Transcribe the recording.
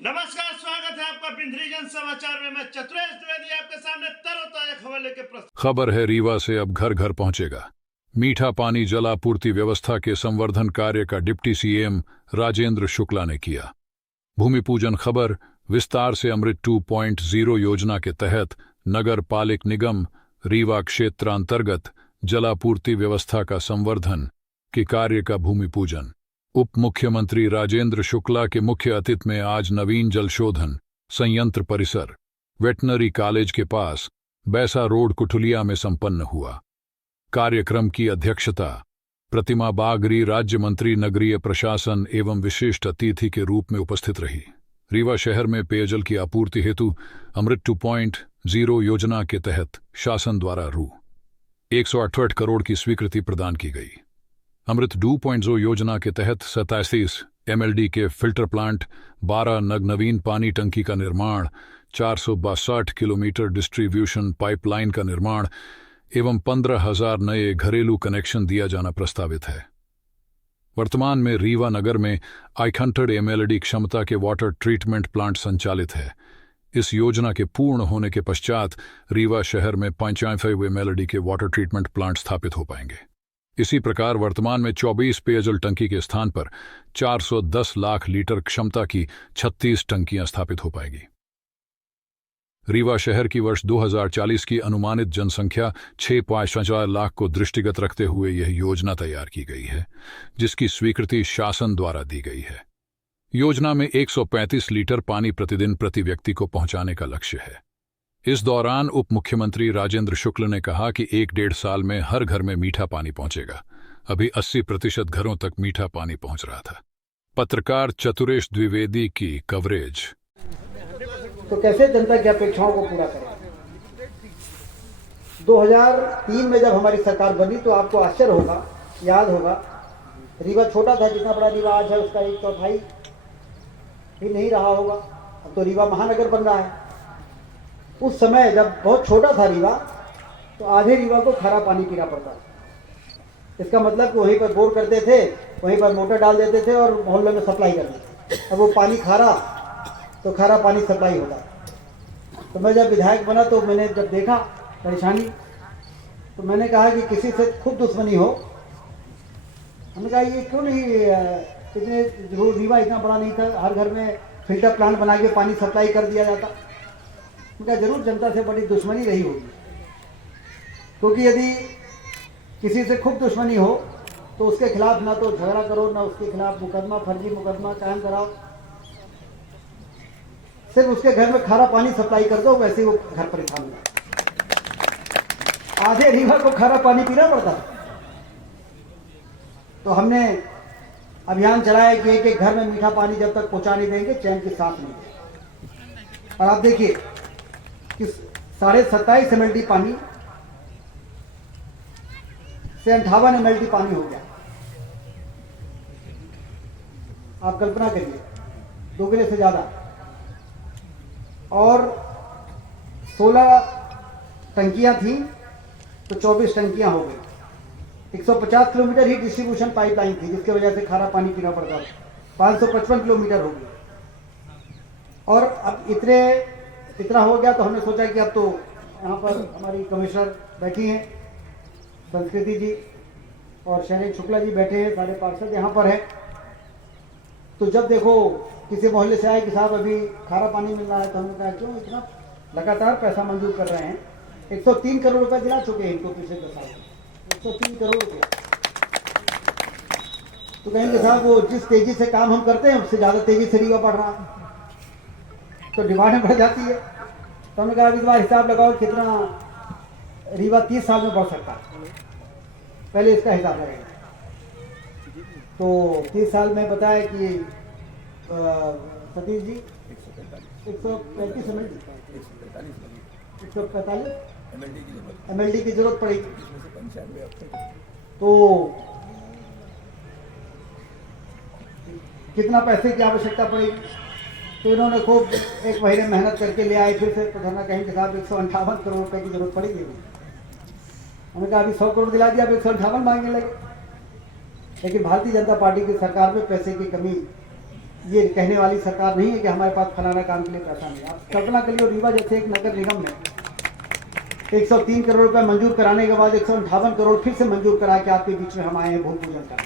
नमस्कार, स्वागत है आपका पिंडरी जन समाचार में। मैं चतुरेश द्विवेदी आपके सामने तरोताजा खबर लेके प्रस्तुत। खबर है, रीवा से अब घर घर पहुंचेगा मीठा पानी। जल आपूर्ति व्यवस्था के संवर्धन कार्य का डिप्टी सीएम राजेंद्र शुक्ला ने किया भूमि पूजन। खबर विस्तार से अमृत 2.0 योजना के तहत नगर पालिक निगम रीवा क्षेत्रांतर्गत जलापूर्ति व्यवस्था का संवर्धन के कार्य का भूमि पूजन। उप मुख्यमंत्री राजेंद्र शुक्ला के मुख्य अतिथि में आज नवीन जल शोधन संयंत्र परिसर वेटनरी कॉलेज के पास बैसा रोड कुठुलिया में संपन्न हुआ। कार्यक्रम की अध्यक्षता प्रतिमा बागरी राज्य मंत्री नगरीय प्रशासन एवं विशिष्ट अतिथि के रूप में उपस्थित रही। रीवा शहर में पेयजल की आपूर्ति हेतु अमृत 2.0 योजना के तहत शासन द्वारा ₹168 करोड़ की स्वीकृति प्रदान की गई। अमृत 2.0 योजना के तहत 27 MLD के फिल्टर प्लांट, 12 नवीन पानी टंकी का निर्माण, 462 किलोमीटर डिस्ट्रीब्यूशन पाइपलाइन का निर्माण एवं 15,000 नए घरेलू कनेक्शन दिया जाना प्रस्तावित है। वर्तमान में रीवा नगर में 100 MLD क्षमता के वाटर ट्रीटमेंट प्लांट संचालित है। इस योजना के पूर्ण होने के पश्चात रीवा शहर में 95 MLD के वाटर ट्रीटमेंट प्लांट स्थापित हो पाएंगे। इसी प्रकार वर्तमान में 24 पेयजल टंकी के स्थान पर 410 लाख लीटर क्षमता की 36 टंकियां स्थापित हो पाएगी। रीवा शहर की वर्ष 2040 की अनुमानित जनसंख्या 6.4 लाख को दृष्टिगत रखते हुए यह योजना तैयार की गई है, जिसकी स्वीकृति शासन द्वारा दी गई है। योजना में 135 लीटर पानी प्रतिदिन प्रति व्यक्ति को पहुंचाने का लक्ष्य है। इस दौरान उप मुख्यमंत्री राजेंद्र शुक्ल ने कहा कि 1-1.5 साल में हर घर में मीठा पानी पहुंचेगा। अभी 80% घरों तक मीठा पानी पहुंच रहा था। पत्रकार चतुरेश द्विवेदी की कवरेज। तो कैसे जनता की अपेक्षाओं को पूरा करें। 2003 में जब हमारी सरकार बनी तो आपको आश्चर्य होगा, याद होगा, रीवा छोटा था। जितना बड़ा रीवा आज है उसका 1/4 भी नहीं रहा होगा। अब तो रीवा महानगर बन रहा है। उस समय जब बहुत छोटा था रीवा, तो आधे रीवा को खारा पानी पीना पड़ता था। इसका मतलब कि वहीं पर बोर करते थे, वहीं पर मोटर डाल देते थे और मोहल्ले में सप्लाई कर देते थे। अब वो पानी खारा, तो खारा पानी सप्लाई होता। तो मैं जब विधायक बना तो मैंने जब देखा परेशानी, तो मैंने कहा कि किसी से खुद दुश्मनी हो। हमने कहा ये क्यों नहीं, इतने रीवा इतना बड़ा नहीं था, हर घर में फिल्टर प्लांट बना के पानी सप्लाई कर दिया जाता। उनका जरूर जनता से बड़ी दुश्मनी रही होगी, क्योंकि यदि किसी से खूब दुश्मनी हो तो उसके खिलाफ ना तो झगड़ा करो, ना उसके खिलाफ मुकदमा, फर्जी मुकदमा कायम कराओ। सिर्फ उसके घर में खारा पानी सप्लाई कर दो, वैसे वो घर परेशान हो। आधे रीवा को खारा पानी पीना पड़ता। तो हमने अभियान चलाया कि एक घर में मीठा पानी जब तक पहुंचा नहीं देंगे चैन की सांस नहीं देंगे। और आप देखिए कि 27.5 MLD पानी से 58 MLD पानी हो गया। आप कल्पना करिए, 2 गिले से ज्यादा। और 16 टंकियां थी तो 24 टंकियां हो गई। 150 किलोमीटर ही डिस्ट्रीब्यूशन पाइपलाइन थी, जिसकी वजह से खारा पानी पीना पड़ता था। 555 किलोमीटर हो गई। और अब इतना हो गया तो हमने सोचा कि अब तो यहाँ पर हमारी कमिश्नर बैठी हैं संस्कृति जी और शैलेश शुक्ला जी बैठे हैं, सारे पार्षद यहाँ पर हैं। तो जब देखो किसी मोहल्ले से आए कि साहब अभी खारा पानी मिल रहा है, तो हमने कहा क्यों इतना लगातार पैसा मंजूर कर रहे हैं। 103 करोड़ रुपए दिला चुके हैं इनको पिछले 10 साल में, 103 करोड़ रुपये। तो कहेंगे साहब वो जिस तेजी से काम हम करते हैं उससे ज्यादा तेजी से रीवा बढ़ रहा है, तो डिमांड बढ़ जाती है। तो हमने कहा इस बार हिसाब लगाओ कितना रीवा 30 साल में बढ़ सकता है, पहले इसका हिसाब लगेगा। तो 30 साल में बताया कि सतीश जी 135 MLD की जरूरत पड़ेगी। तो कितना पैसे की आवश्यकता पड़ेगी। तो इन्होंने खूब 1 महीने मेहनत करके ले आए। फिर से तो धरना कहीं के साथ 158 करोड़ रुपए की जरूरत पड़ेगी। हमने कहा अभी 100 करोड़ दिला दिया, अब 158 मांगने लगे। लेकिन भारतीय जनता पार्टी की सरकार में पैसे की कमी ये कहने वाली सरकार नहीं है कि हमारे पास फलाना काम के लिए पैसा नहीं। आप कल्पना करिए रीवा जैसे एक नगर निगम में 103 करोड़ रुपए मंजूर कराने के बाद 158 करोड़ फिर से मंजूर करा के आपके बीच में हम आए हैं भूमि पूजन का।